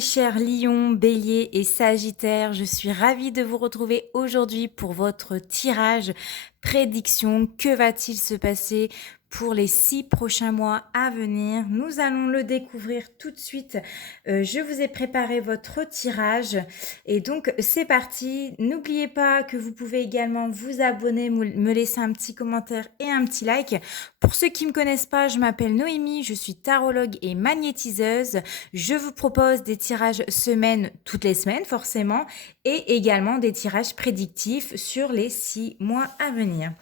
mes chers lions, béliers et sagittaires, je suis ravie de vous retrouver aujourd'hui pour votre tirage prédiction. Que va-t-il se passer pour les 6 prochains mois à venir? Nous allons le découvrir tout de suite. Je vous ai préparé votre tirage et donc c'est parti. N'oubliez pas que vous pouvez également vous abonner, me laisser un petit commentaire et un petit like. Pour ceux qui ne me connaissent pas, je m'appelle Noémie, je suis tarologue et magnétiseuse. Je vous propose des tirages toutes les semaines forcément, et également des tirages prédictifs sur les 6 mois à venir.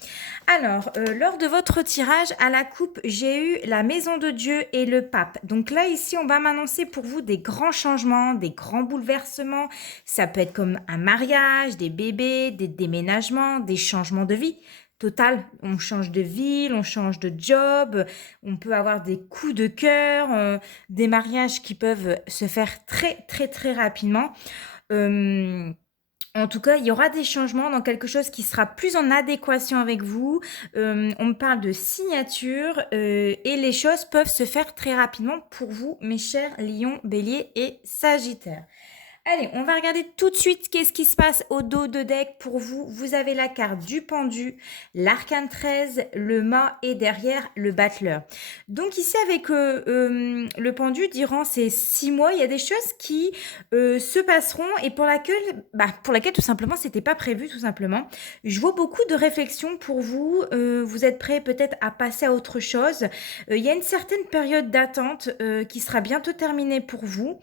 Alors, lors de votre tirage à la coupe, j'ai eu la maison de Dieu et le pape. Donc là, ici, on va m'annoncer pour vous des grands changements, des grands bouleversements. Ça peut être comme un mariage, des bébés, des déménagements, des changements de vie. Total, on change de ville, on change de job, on peut avoir des coups de cœur, des mariages qui peuvent se faire très très très rapidement. En tout cas, il y aura des changements dans quelque chose qui sera plus en adéquation avec vous. On me parle de signature et les choses peuvent se faire très rapidement pour vous, mes chers lions, béliers et sagittaires. Allez, on va regarder tout de suite qu'est-ce qui se passe au dos de deck pour vous. Vous avez la carte du pendu, l'arcane 13, le mât et derrière le battleur. Donc ici avec le pendu, durant ces 6 mois, il y a des choses qui se passeront et pour laquelle tout simplement c'était pas prévu tout simplement. Je vois beaucoup de réflexions pour vous. Vous êtes prêts peut-être à passer à autre chose. Il y a une certaine période d'attente qui sera bientôt terminée pour vous.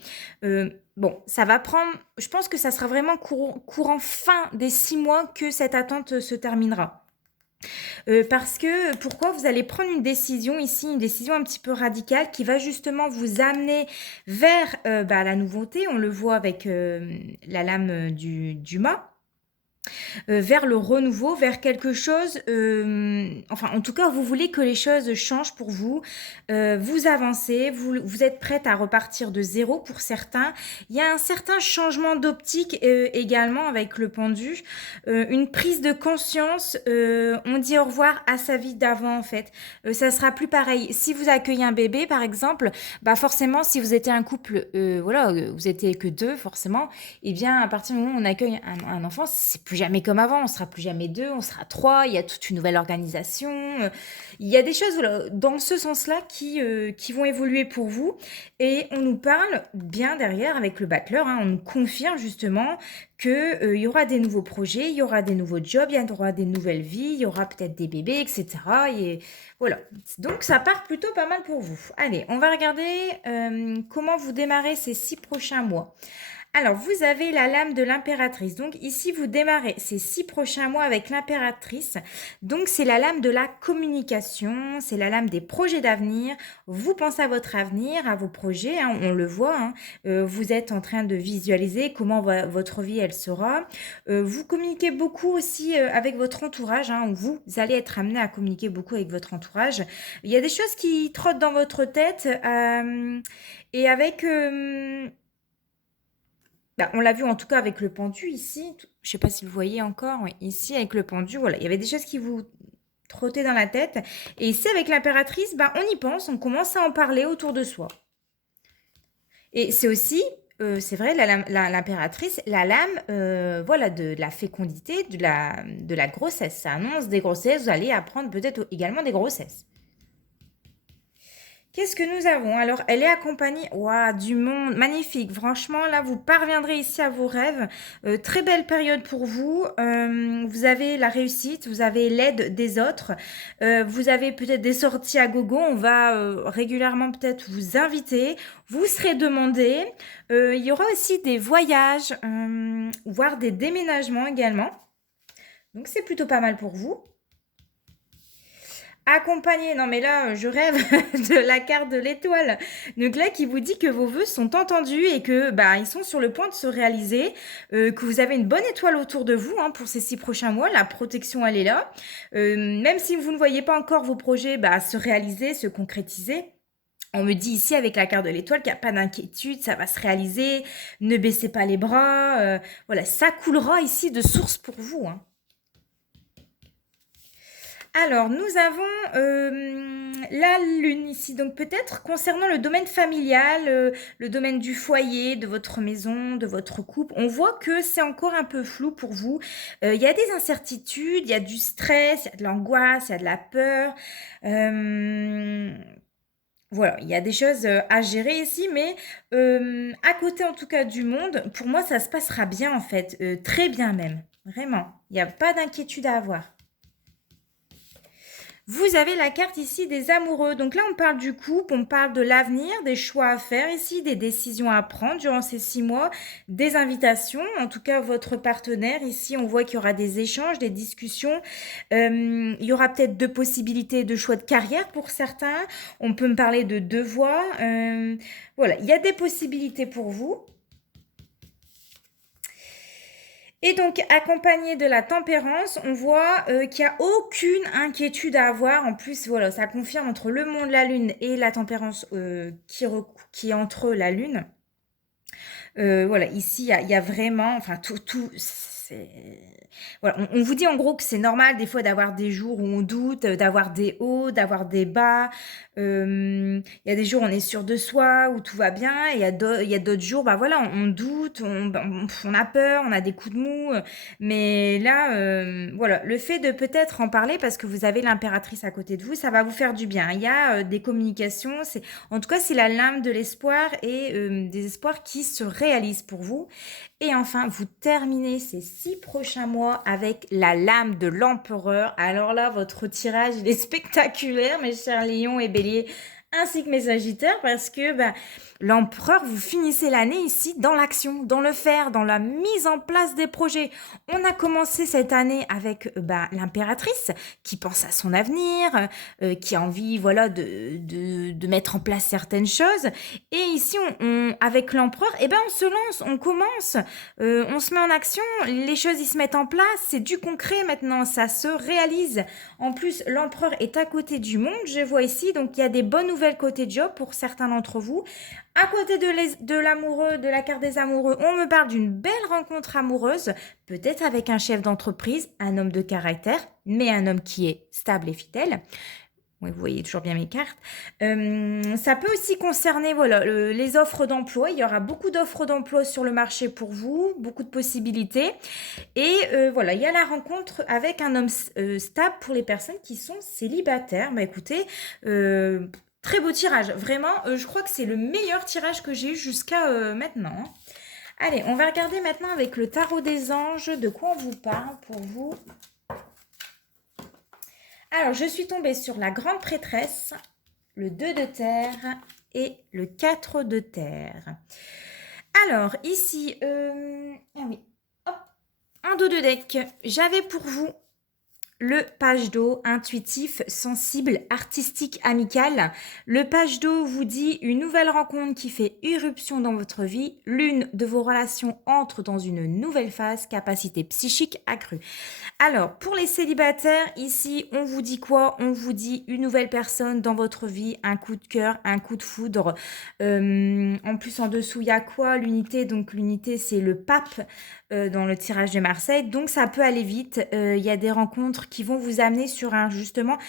Bon, ça va prendre, je pense que ça sera vraiment courant fin des 6 mois que cette attente se terminera. Parce que pourquoi vous allez prendre une décision ici, une décision un petit peu radicale qui va justement vous amener vers la nouveauté. On le voit avec la lame du mât. Vers le renouveau, vers quelque chose, enfin en tout cas vous voulez que les choses changent pour vous, vous avancez, vous êtes prête à repartir de zéro pour certains. Il y a un certain changement d'optique également avec le pendu, une prise de conscience, on dit au revoir à sa vie d'avant en fait. Ça sera plus pareil. Si vous accueillez un bébé par exemple, bah forcément si vous étiez un couple, vous étiez que deux forcément, et bien à partir du moment où on accueille un enfant, c'est plus jamais comme avant, on sera plus jamais deux, on sera trois, il y a toute une nouvelle organisation, il y a des choses voilà, dans ce sens-là qui vont évoluer pour vous, et on nous parle bien derrière avec le battleur, on nous confirme justement qu'il y aura des nouveaux projets, il y aura des nouveaux jobs, il y aura des nouvelles vies, il y aura peut-être des bébés, etc. Et voilà, donc ça part plutôt pas mal pour vous. Allez, on va regarder comment vous démarrez ces 6 prochains mois. Alors, vous avez la lame de l'impératrice. Donc, ici, vous démarrez ces 6 prochains mois avec l'impératrice. Donc, c'est la lame de la communication, c'est la lame des projets d'avenir. Vous pensez à votre avenir, à vos projets, on le voit. Vous êtes en train de visualiser comment votre vie, elle sera. Vous communiquez beaucoup aussi avec votre entourage. Vous allez être amené à communiquer beaucoup avec votre entourage. Il y a des choses qui trottent dans votre tête et avec... on l'a vu en tout cas avec le pendu ici. Je ne sais pas si vous voyez encore. Oui, ici avec le pendu, voilà, il y avait des choses qui vous trottaient dans la tête. Et ici avec l'impératrice, on y pense, on commence à en parler autour de soi. Et c'est aussi, c'est vrai, l'impératrice, la lame, voilà, de la fécondité, de la grossesse. Ça annonce des grossesses. Vous allez apprendre peut-être également des grossesses. Qu'est-ce que nous avons? Alors, elle est accompagnée du monde. Magnifique. Franchement, là, vous parviendrez ici à vos rêves. Très belle période pour vous. Vous avez la réussite, vous avez l'aide des autres. Vous avez peut-être des sorties à gogo. On va régulièrement peut-être vous inviter. Vous serez demandé. Il y aura aussi des voyages, voire des déménagements également. Donc, c'est plutôt pas mal pour vous. Accompagné, non mais là, je rêve de la carte de l'étoile. Donc là, qui vous dit que vos vœux sont entendus et que ils sont sur le point de se réaliser, que vous avez une bonne étoile autour de vous pour ces 6 prochains mois. La protection, elle est là. Même si vous ne voyez pas encore vos projets se réaliser, se concrétiser. On me dit ici avec la carte de l'étoile qu'il n'y a pas d'inquiétude, ça va se réaliser. Ne baissez pas les bras. Voilà, ça coulera ici de source pour vous. Alors, nous avons la lune ici. Donc, peut-être concernant le domaine familial, le domaine du foyer, de votre maison, de votre couple, on voit que c'est encore un peu flou pour vous. Il y a des incertitudes, il y a du stress, il y a de l'angoisse, il y a de la peur. Euh, voilà, il y a des choses à gérer ici, mais à côté en tout cas du monde, pour moi, ça se passera bien en fait, très bien même. Vraiment, il n'y a pas d'inquiétude à avoir. Vous avez la carte ici des amoureux. Donc là, on parle du couple, on parle de l'avenir, des choix à faire ici, des décisions à prendre durant ces 6 mois, des invitations. En tout cas, votre partenaire, ici, on voit qu'il y aura des échanges, des discussions. Il y aura peut-être deux possibilités de choix de carrière pour certains. On peut me parler de deux voies. Voilà, il y a des possibilités pour vous. Et donc, accompagné de la tempérance, on voit qu'il n'y a aucune inquiétude à avoir. En plus, voilà, ça confirme entre le monde, la lune et la tempérance qui est entre la lune. Voilà, ici, il y a vraiment, enfin, tout, voilà, on vous dit en gros que c'est normal des fois d'avoir des jours où on doute, d'avoir des hauts, d'avoir des bas. Il y a des jours où on est sûr de soi, où tout va bien, et il y a d'autres jours, bah voilà, on doute, on a peur, on a des coups de mou. Mais là, voilà, le fait de peut-être en parler parce que vous avez l'impératrice à côté de vous, ça va vous faire du bien. Il y a des communications, en tout cas, c'est la lame de l'espoir et des espoirs qui se réalisent pour vous. Et enfin, vous terminez ces 6 prochains mois avec la lame de l'empereur. Alors là, votre tirage, il est spectaculaire, mes chers lions et béliers, ainsi que mes sagittaires, parce que l'empereur, vous finissez l'année ici dans l'action, dans le faire, dans la mise en place des projets. On a commencé cette année avec l'impératrice qui pense à son avenir, qui a envie voilà, de mettre en place certaines choses. Et ici, avec l'empereur, on se lance, on commence, on se met en action, les choses ils se mettent en place, c'est du concret maintenant, ça se réalise. En plus, l'empereur est à côté du monde, je vois ici, donc il y a des bonnes nouvelles côté job pour certains d'entre vous. À côté de l'amoureux, de la carte des amoureux, on me parle d'une belle rencontre amoureuse, peut-être avec un chef d'entreprise, un homme de caractère, mais un homme qui est stable et fidèle. Oui, vous voyez toujours bien mes cartes. Ça peut aussi concerner voilà, les offres d'emploi. Il y aura beaucoup d'offres d'emploi sur le marché pour vous, beaucoup de possibilités. Et voilà, il y a la rencontre avec un homme stable pour les personnes qui sont célibataires. Bah écoutez, très beau tirage. Vraiment, je crois que c'est le meilleur tirage que j'ai eu jusqu'à maintenant. Allez, on va regarder maintenant avec le tarot des anges de quoi on vous parle pour vous. Alors, je suis tombée sur la grande prêtresse, le 2 de terre et le 4 de terre. Alors, ici, ah oui, hop, un dos de deck. J'avais pour vous le page d'eau, intuitif, sensible, artistique, amical. Le page d'eau vous dit une nouvelle rencontre qui fait irruption dans votre vie. L'une de vos relations entre dans une nouvelle phase, capacité psychique accrue. Alors, pour les célibataires, ici, on vous dit quoi? On vous dit une nouvelle personne dans votre vie, un coup de cœur, un coup de foudre. En plus, en dessous, il y a quoi? L'unité. Donc, l'unité, c'est le pape dans le tirage de Marseille. Donc, ça peut aller vite. Il y a des rencontres qui vont vous amener justement,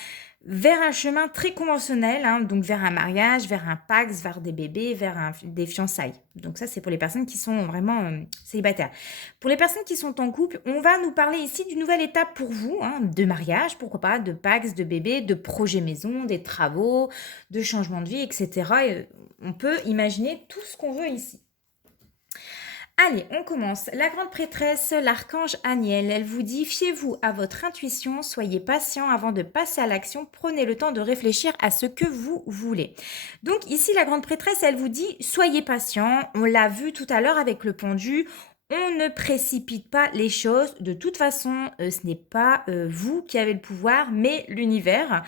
vers un chemin très conventionnel, hein, donc vers un mariage, vers un Pax, vers des bébés, vers des fiançailles. Donc ça, c'est pour les personnes qui sont vraiment célibataires. Pour les personnes qui sont en couple, on va nous parler ici d'une nouvelle étape pour vous, hein, de mariage, pourquoi pas, de Pax, de bébé, de projet maison, des travaux, de changement de vie, etc. Et on peut imaginer tout ce qu'on veut ici. Allez, on commence. La grande prêtresse, l'archange Aniel, elle vous dit, fiez-vous à votre intuition, soyez patient avant de passer à l'action, prenez le temps de réfléchir à ce que vous voulez. Donc ici, la grande prêtresse, elle vous dit, soyez patient, on l'a vu tout à l'heure avec le pendu, on ne précipite pas les choses. De toute façon, ce n'est pas vous qui avez le pouvoir, mais l'univers.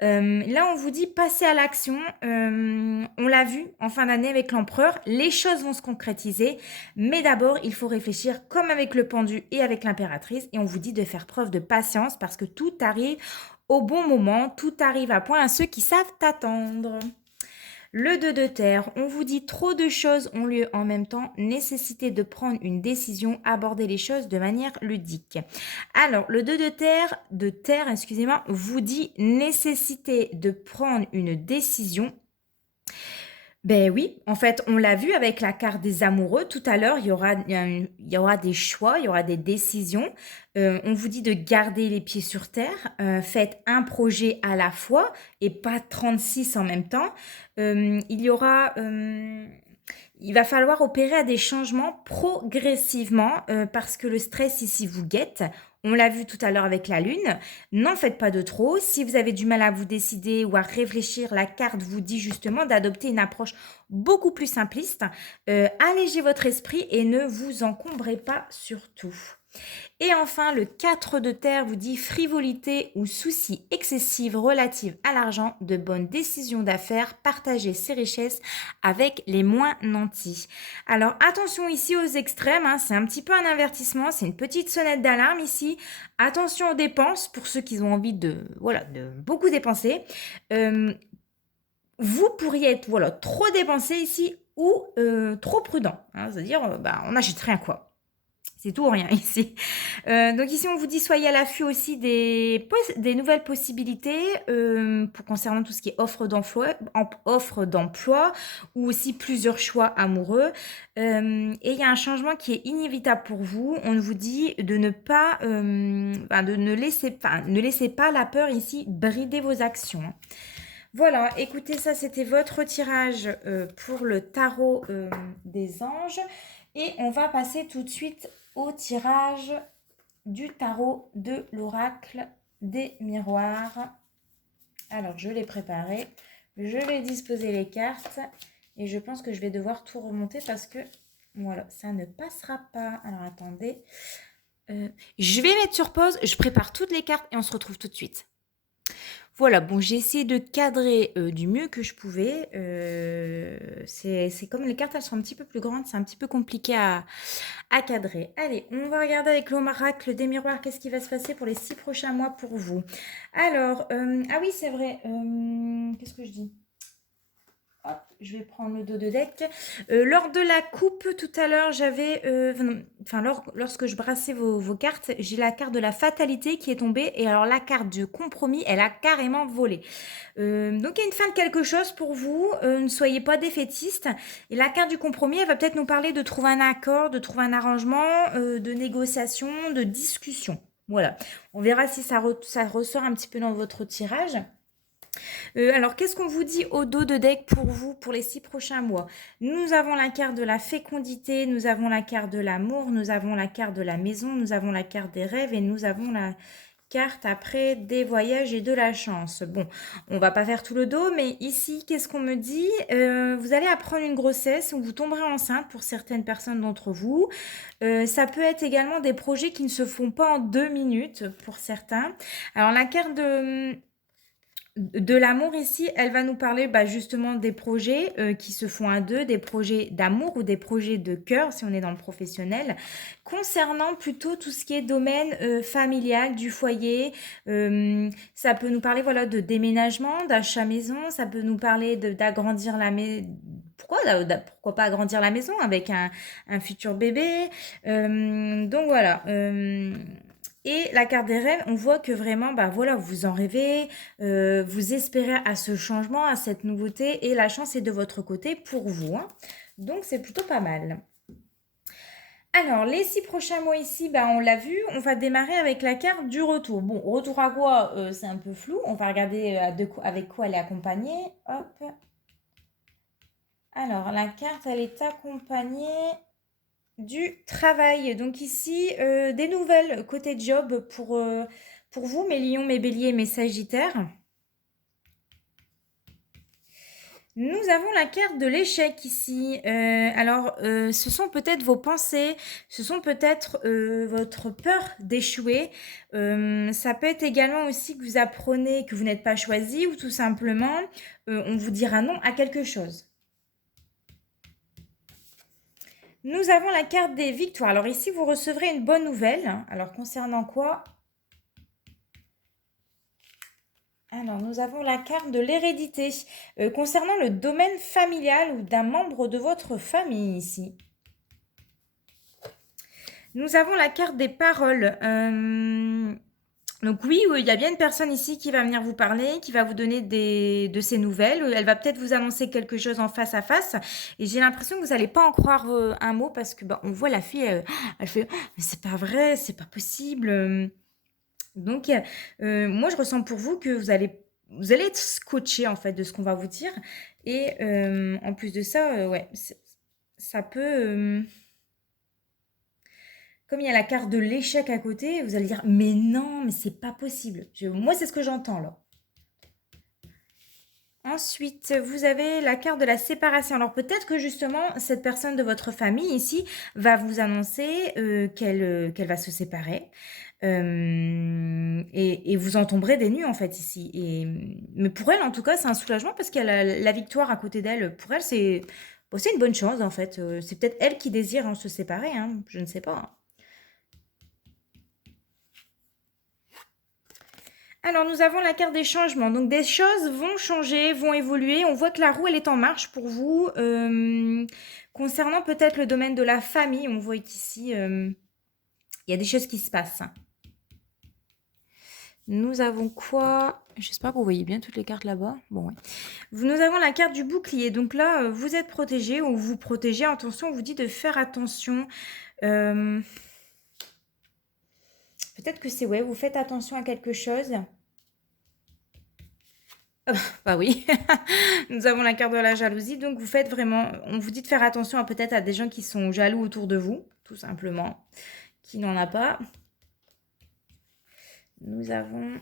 Là, on vous dit passer à l'action. On l'a vu en fin d'année avec l'empereur. Les choses vont se concrétiser. Mais d'abord, il faut réfléchir comme avec le pendu et avec l'impératrice. Et on vous dit de faire preuve de patience parce que tout arrive au bon moment. Tout arrive à point à ceux qui savent attendre. Le 2 de terre, on vous dit trop de choses ont lieu en même temps, nécessité de prendre une décision, aborder les choses de manière ludique. Alors, le 2 de terre, excusez-moi, vous dit nécessité de prendre une décision. Ben oui, en fait, on l'a vu avec la carte des amoureux tout à l'heure, il y aura des choix, il y aura des décisions. On vous dit de garder les pieds sur terre, faites un projet à la fois et pas 36 en même temps. Il y aura, il va falloir opérer à des changements progressivement parce que le stress ici vous guette. On l'a vu tout à l'heure avec la lune. N'en faites pas de trop. Si vous avez du mal à vous décider ou à réfléchir, la carte vous dit justement d'adopter une approche beaucoup plus simpliste. Allégez votre esprit et ne vous encombrez pas surtout. Et enfin, le 4 de terre vous dit frivolité ou soucis excessifs relatifs à l'argent, de bonnes décisions d'affaires, partagez ses richesses avec les moins nantis. Alors attention ici aux extrêmes, hein, c'est un petit peu un avertissement, c'est une petite sonnette d'alarme ici. Attention aux dépenses pour ceux qui ont envie de, voilà, de beaucoup dépenser. Vous pourriez être voilà, trop dépensé ici ou trop prudent, hein, c'est-à-dire on n'achète rien quoi. C'est tout ou rien ici. Donc ici, on vous dit soyez à l'affût aussi des nouvelles possibilités concernant tout ce qui est offre d'emploi ou aussi plusieurs choix amoureux. Et il y a un changement qui est inévitable pour vous. On vous dit de ne pas, ne laissez pas la peur ici brider vos actions, hein. Voilà, écoutez, ça c'était votre tirage pour le tarot des anges. Et on va passer tout de suite au tirage du tarot de l'oracle des miroirs. Alors, je l'ai préparé. Je vais disposer les cartes. Et je pense que je vais devoir tout remonter parce que, voilà, ça ne passera pas. Alors, attendez. Je vais mettre sur pause. Je prépare toutes les cartes et on se retrouve tout de suite. Voilà, bon, j'ai essayé de cadrer du mieux que je pouvais. C'est comme les cartes, elles sont un petit peu plus grandes, c'est un petit peu compliqué à cadrer. Allez, on va regarder avec l'oracle des miroirs, qu'est-ce qui va se passer pour les 6 prochains mois pour vous. Alors, ah oui, c'est vrai, qu'est-ce que je dis ? Hop, je vais prendre le dos de deck. Lors de la coupe, tout à l'heure, j'avais... lorsque je brassais vos cartes, j'ai la carte de la fatalité qui est tombée. Et alors, la carte du compromis, elle a carrément volé. Donc, il y a une fin de quelque chose pour vous. Ne soyez pas défaitiste. Et la carte du compromis, elle va peut-être nous parler de trouver un accord, de trouver un arrangement, de négociation, de discussion. Voilà. On verra si ça ressort un petit peu dans votre tirage. Alors, qu'est-ce qu'on vous dit au dos de deck pour vous, pour les 6 prochains mois? Nous avons la carte de la fécondité, nous avons la carte de l'amour, nous avons la carte de la maison, nous avons la carte des rêves et nous avons la carte après des voyages et de la chance. Bon, on va pas faire tout le dos, mais ici, qu'est-ce qu'on me dit? Vous allez apprendre une grossesse ou vous tomberez enceinte pour certaines personnes d'entre vous. Ça peut être également des projets qui ne se font pas en 2 minutes pour certains. Alors, la carte de l'amour ici, elle va nous parler justement des projets qui se font à deux, des projets d'amour ou des projets de cœur si on est dans le professionnel, concernant plutôt tout ce qui est domaine familial, du foyer. Ça peut nous parler voilà, de déménagement, d'achat maison, ça peut nous parler d'agrandir la maison. Pourquoi pas agrandir la maison avec un futur bébé. Donc voilà. Et la carte des rêves, on voit que vraiment, voilà, vous en rêvez, vous espérez à ce changement, à cette nouveauté, et la chance est de votre côté pour vous, hein. Donc, c'est plutôt pas mal. Alors, les 6 prochains mois ici, on l'a vu, on va démarrer avec la carte du retour. Bon, retour à quoi? C'est un peu flou. On va regarder avec quoi elle est accompagnée. Hop. Alors, la carte, elle est accompagnée du travail. Donc ici, des nouvelles côté job pour vous, mes lions, mes béliers, mes sagittaires. Nous avons la carte de l'échec ici. Alors, ce sont peut-être vos pensées, ce sont peut-être votre peur d'échouer. Ça peut être également aussi que vous apprenez que vous n'êtes pas choisi ou tout simplement, on vous dira non à quelque chose. Nous avons la carte des victoires. Alors ici, vous recevrez une bonne nouvelle. Alors, concernant quoi? Alors, nous avons la carte de l'hérédité concernant le domaine familial ou d'un membre de votre famille ici. Nous avons la carte des paroles. Donc oui, il y a bien une personne ici qui va venir vous parler, qui va vous donner de ses nouvelles. Elle va peut-être vous annoncer quelque chose en face à face. Et j'ai l'impression que vous n'allez pas en croire un mot parce que on voit la fille, elle fait mais c'est pas vrai, c'est pas possible. Donc moi je ressens pour vous que vous allez être scotché en fait de ce qu'on va vous dire. Et en plus de ça, ouais, ça peut. Comme il y a la carte de l'échec à côté, vous allez dire mais non, mais c'est pas possible. Moi, c'est ce que j'entends là. Ensuite, vous avez la carte de la séparation. Alors peut-être que justement, cette personne de votre famille ici va vous annoncer qu'elle va se séparer. Et vous en tomberez des nues en fait ici. Mais pour elle, en tout cas, c'est un soulagement parce qu'elle a la victoire à côté d'elle. Pour elle, c'est une bonne chose en fait. C'est peut-être elle qui désire se séparer, hein, je ne sais pas. Alors, nous avons la carte des changements. Donc, des choses vont changer, vont évoluer. On voit que la roue, elle est en marche pour vous. Concernant peut-être le domaine de la famille, on voit qu'ici, il y a des choses qui se passent. Nous avons quoi? J'espère que vous voyez bien toutes les cartes là-bas. Bon, ouais. Nous avons la carte du bouclier. Donc là, vous êtes protégé ou vous protégez. Attention, on vous dit de faire attention. Peut-être que c'est, ouais, vous faites attention à quelque chose. Bah oui, nous avons la carte de la jalousie, donc vous faites vraiment, on vous dit de faire attention peut-être à des gens qui sont jaloux autour de vous, tout simplement, qui n'en a pas. Nous avons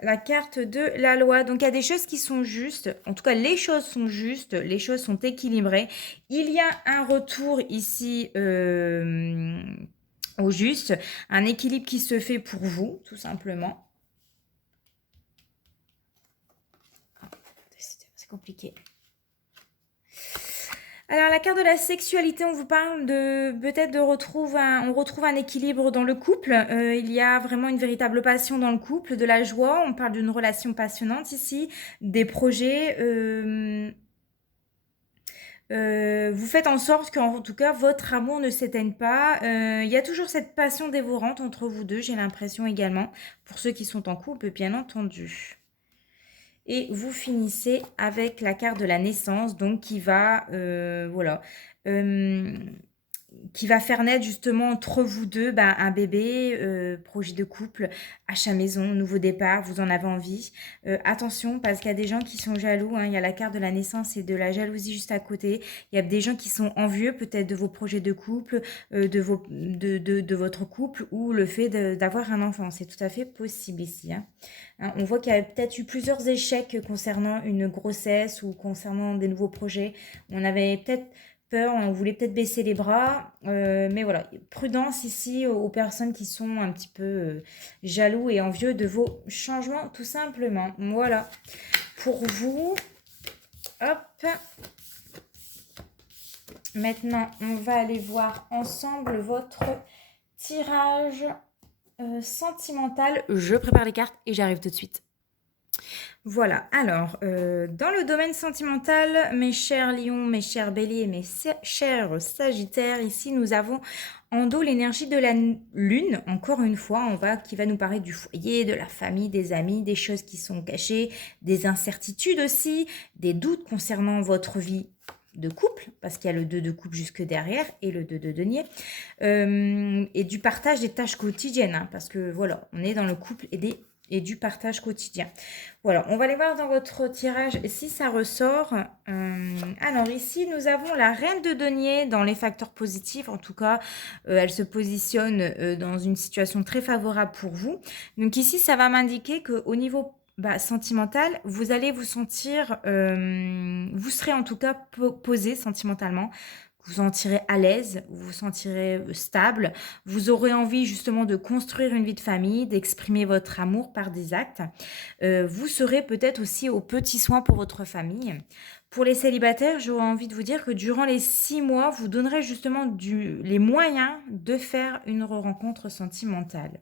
la carte de la loi, donc il y a des choses qui sont justes, en tout cas les choses sont justes, les choses sont équilibrées. Il y a un retour ici au juste, un équilibre qui se fait pour vous, tout simplement. C'est compliqué. Alors, la carte de la sexualité, on vous parle de peut-être on retrouve un équilibre dans le couple. Il y a vraiment une véritable passion dans le couple, de la joie. On parle d'une relation passionnante ici, des projets. Vous faites en sorte qu'en tout cas, votre amour ne s'éteigne pas. Il y a toujours cette passion dévorante entre vous deux, j'ai l'impression également, pour ceux qui sont en couple, bien entendu. Et vous finissez avec la carte de la naissance, donc qui va, voilà, qui va faire naître justement entre vous deux un bébé, projet de couple, achat maison, nouveau départ, vous en avez envie. Attention parce qu'il y a des gens qui sont jaloux, hein, il y a la carte de la naissance et de la jalousie juste à côté. Il y a des gens qui sont envieux peut-être de vos projets de couple, de votre couple ou le fait d'avoir un enfant. C'est tout à fait possible ici, hein. Hein, on voit qu'il y a peut-être eu plusieurs échecs concernant une grossesse ou concernant des nouveaux projets. On avait peut-être peur, on voulait peut-être baisser les bras, mais voilà, prudence ici aux personnes qui sont un petit peu jaloux et envieux de vos changements, tout simplement. Voilà, pour vous, hop. Maintenant, on va aller voir ensemble votre tirage sentimental. Je prépare les cartes et j'arrive tout de suite. Voilà, alors, dans le domaine sentimental, mes chers lions, mes chers béliers, mes chers sagittaires, ici nous avons en dos l'énergie de la lune, encore une fois, qui va nous parler du foyer, de la famille, des amis, des choses qui sont cachées, des incertitudes aussi, des doutes concernant votre vie de couple, parce qu'il y a le 2 de coupe jusque derrière et le 2 de denier, et du partage des tâches quotidiennes, hein, parce que voilà, on est dans le couple et du partage quotidien. Voilà, on va aller voir dans votre tirage si ça ressort. Alors ici, nous avons la reine de denier dans les facteurs positifs. En tout cas, elle se positionne dans une situation très favorable pour vous. Donc ici, ça va m'indiquer qu'au niveau sentimental, vous allez vous sentir, vous serez en tout cas posé sentimentalement. Vous vous sentirez à l'aise, vous vous sentirez stable, vous aurez envie justement de construire une vie de famille, d'exprimer votre amour par des actes. Vous serez peut-être aussi aux petits soins pour votre famille. Pour les célibataires, j'aurais envie de vous dire que durant les 6 mois, vous donnerez justement les moyens de faire une rencontre sentimentale.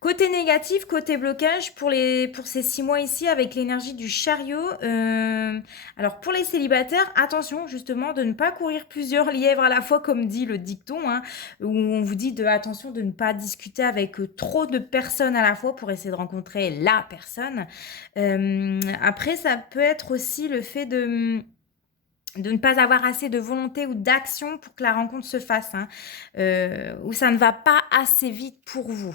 Côté négatif, côté blocage, pour ces 6 mois ici, avec l'énergie du chariot, alors pour les célibataires, attention justement de ne pas courir plusieurs lièvres à la fois, comme dit le dicton, hein, où on vous dit attention de ne pas discuter avec trop de personnes à la fois pour essayer de rencontrer la personne. Après, ça peut être aussi le fait de ne pas avoir assez de volonté ou d'action pour que la rencontre se fasse, hein, ou ça ne va pas assez vite pour vous.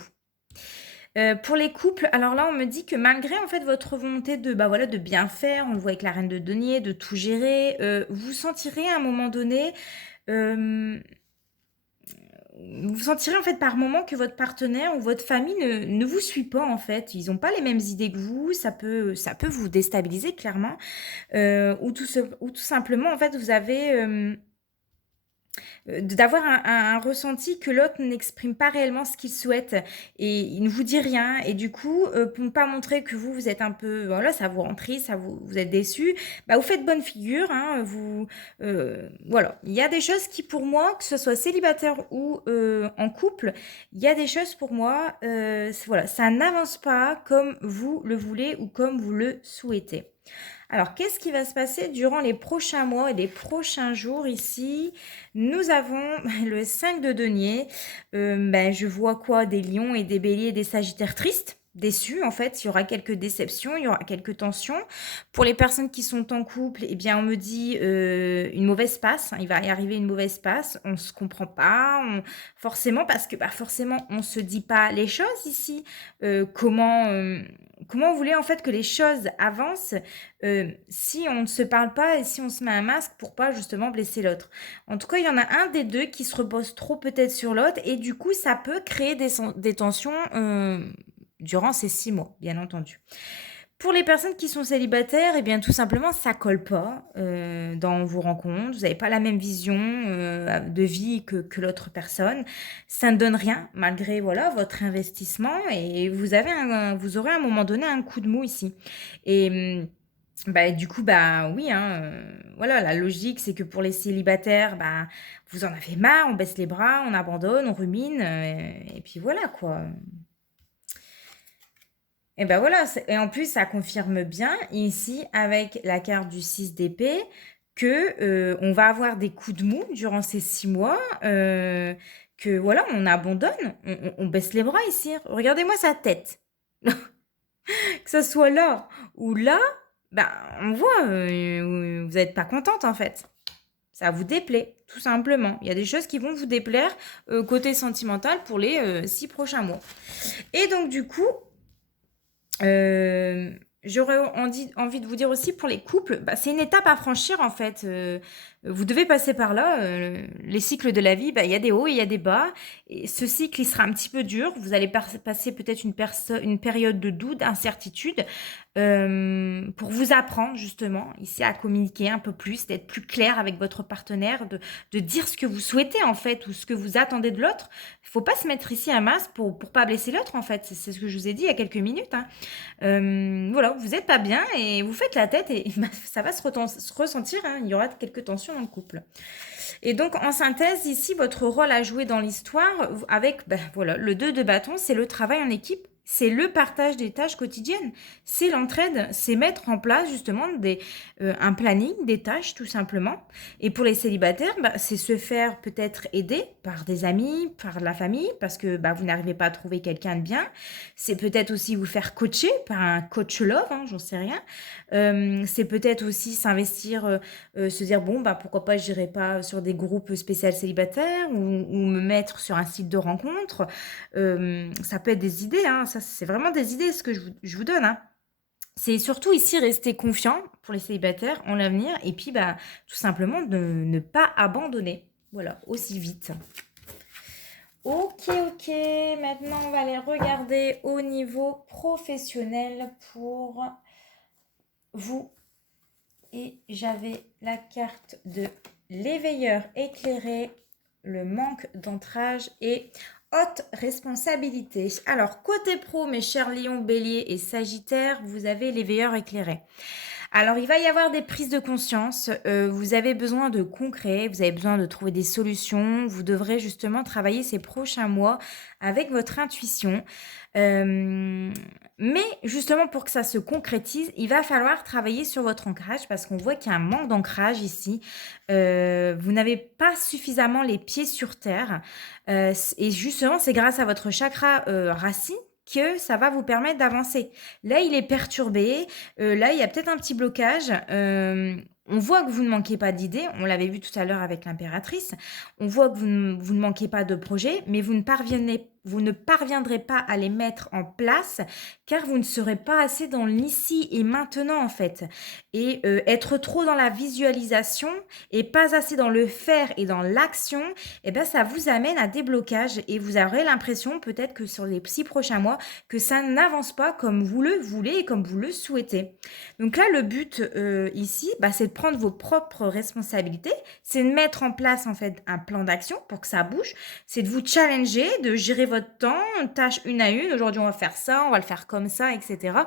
Pour les couples, alors là, on me dit que malgré en fait votre volonté voilà, de bien faire, on le voit avec la reine de denier, de tout gérer, vous sentirez à un moment donné, euh, vous sentirez en fait par moment que votre partenaire ou votre famille ne vous suit pas en fait. Ils n'ont pas les mêmes idées que vous, ça peut vous déstabiliser clairement, ou tout simplement en fait vous avez d'avoir un ressenti que l'autre n'exprime pas réellement ce qu'il souhaite et il ne vous dit rien et du coup pour ne pas montrer que vous êtes un peu voilà ça vous rend triste, vous êtes déçu, bah vous faites bonne figure, hein, voilà, il y a des choses qui pour moi, que ce soit célibataire ou en couple, il y a des choses pour moi, voilà, ça n'avance pas comme vous le voulez ou comme vous le souhaitez. Alors, qu'est-ce qui va se passer durant les prochains mois et les prochains jours ici? Nous avons le 5 de denier. Je vois quoi? Des lions et des béliers et des sagittaires tristes, déçus en fait. Il y aura quelques déceptions, il y aura quelques tensions. Pour les personnes qui sont en couple, eh bien, on me dit une mauvaise passe. Il va y arriver une mauvaise passe. On ne se comprend pas. Forcément, parce que forcément, on ne se dit pas les choses ici. Comment vous voulez en fait que les choses avancent si on ne se parle pas et si on se met un masque pour pas justement blesser l'autre. En tout cas, il y en a un des deux qui se repose trop peut-être sur l'autre et du coup, ça peut créer des tensions durant ces 6 mois, bien entendu. Pour les personnes qui sont célibataires, eh bien tout simplement, ça colle pas dans vos rencontres. Vous n'avez pas la même vision de vie que l'autre personne. Ça ne donne rien malgré voilà votre investissement et vous aurez à un moment donné un coup de mou ici. Et du coup, oui, hein, voilà, la logique, c'est que pour les célibataires, vous en avez marre, on baisse les bras, on abandonne, on rumine, et puis voilà, quoi. Et ben voilà, et en plus, ça confirme bien ici avec la carte du 6 d'épée que on va avoir des coups de mou durant ces 6 mois, que voilà, on abandonne, on baisse les bras ici. Regardez-moi sa tête. Que ce soit là ou là, on voit, vous n'êtes pas contente en fait. Ça vous déplaît, tout simplement. Il y a des choses qui vont vous déplaire côté sentimental pour les 6 prochains mois. Et donc du coup, j'aurais envie de vous dire aussi pour les couples, c'est une étape à franchir en fait. Vous devez passer par là. Les cycles de la vie, il y a des hauts et il y a des bas. Et ce cycle, il sera un petit peu dur. Vous allez passer peut-être une période de doute, d'incertitude, pour vous apprendre justement ici à communiquer un peu plus, d'être plus clair avec votre partenaire, de dire ce que vous souhaitez en fait ou ce que vous attendez de l'autre. Il faut pas se mettre ici un masque pour pas blesser l'autre en fait. C'est ce que je vous ai dit il y a quelques minutes, hein. Voilà, vous n'êtes pas bien et vous faites la tête et ça va se ressentir, hein, il y aura quelques tensions dans le couple. Et donc, en synthèse, ici, votre rôle à jouer dans l'histoire, avec voilà, le 2 de bâton, c'est le travail en équipe, c'est le partage des tâches quotidiennes, c'est l'entraide, c'est mettre en place justement un planning, des tâches tout simplement. Et pour les célibataires, c'est se faire peut-être aider par des amis, par la famille, parce que vous n'arrivez pas à trouver quelqu'un de bien. C'est peut-être aussi vous faire coacher par un coach love, hein, j'en sais rien. C'est peut-être aussi s'investir, se dire bon pourquoi pas j'irai pas sur des groupes spéciaux célibataires ou me mettre sur un site de rencontre. Ça peut être des idées, hein, ça c'est vraiment des idées ce que je vous donne, hein. C'est surtout ici rester confiant pour les célibataires en l'avenir et puis tout simplement de ne pas abandonner, voilà, aussi vite. Ok, maintenant on va aller regarder au niveau professionnel pour vous. Et j'avais la carte de l'éveilleur éclairé, le manque d'ancrage et haute responsabilité. Alors, côté pro, mes chers lions, béliers et sagittaires, vous avez l'éveilleur éclairé. Alors, il va y avoir des prises de conscience. Vous avez besoin de concret, vous avez besoin de trouver des solutions. Vous devrez justement travailler ces prochains mois avec votre intuition. Euh, mais justement, pour que ça se concrétise, il va falloir travailler sur votre ancrage parce qu'on voit qu'il y a un manque d'ancrage ici. Vous n'avez pas suffisamment les pieds sur terre. Et justement, c'est grâce à votre chakra racine que ça va vous permettre d'avancer. Là, il est perturbé. Là, il y a peut-être un petit blocage. On voit que vous ne manquez pas d'idées. On l'avait vu tout à l'heure avec l'impératrice. On voit que vous ne manquez pas de projets, mais vous ne parviendrez pas à les mettre en place car vous ne serez pas assez dans l'ici et maintenant en fait. Et être trop dans la visualisation et pas assez dans le faire et dans l'action, eh ben, ça vous amène à des blocages et vous aurez l'impression peut-être que sur les 6 prochains mois, que ça n'avance pas comme vous le voulez et comme vous le souhaitez. Donc là, le but ici, bah, c'est de prendre vos propres responsabilités, c'est de mettre en place en fait un plan d'action pour que ça bouge, c'est de vous challenger, de gérer votre temps, tâche une à une. Aujourd'hui, on va faire ça, on va le faire comme ça, etc.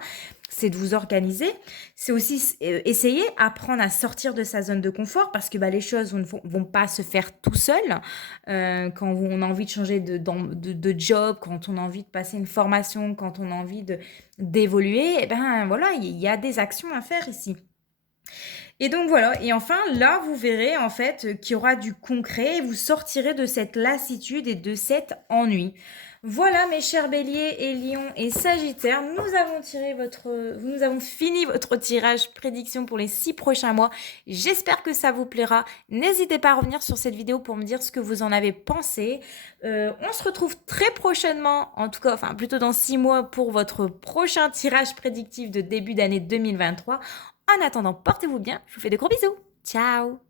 C'est de vous organiser. C'est aussi essayer, apprendre à sortir de sa zone de confort parce que bah, les choses vont pas se faire tout seul. Quand on a envie de changer de job, quand on a envie de passer une formation, quand on a envie d'évoluer, eh ben voilà, il y a des actions à faire ici. Et donc voilà, et enfin là vous verrez en fait qu'il y aura du concret et vous sortirez de cette lassitude et de cet ennui. Voilà mes chers béliers et lions et sagittaires, nous avons fini votre tirage prédiction pour les 6 prochains mois. J'espère que ça vous plaira. N'hésitez pas à revenir sur cette vidéo pour me dire ce que vous en avez pensé. On se retrouve très prochainement, en tout cas, enfin plutôt dans 6 mois pour votre prochain tirage prédictif de début d'année 2023. En attendant, portez-vous bien, je vous fais de gros bisous. Ciao!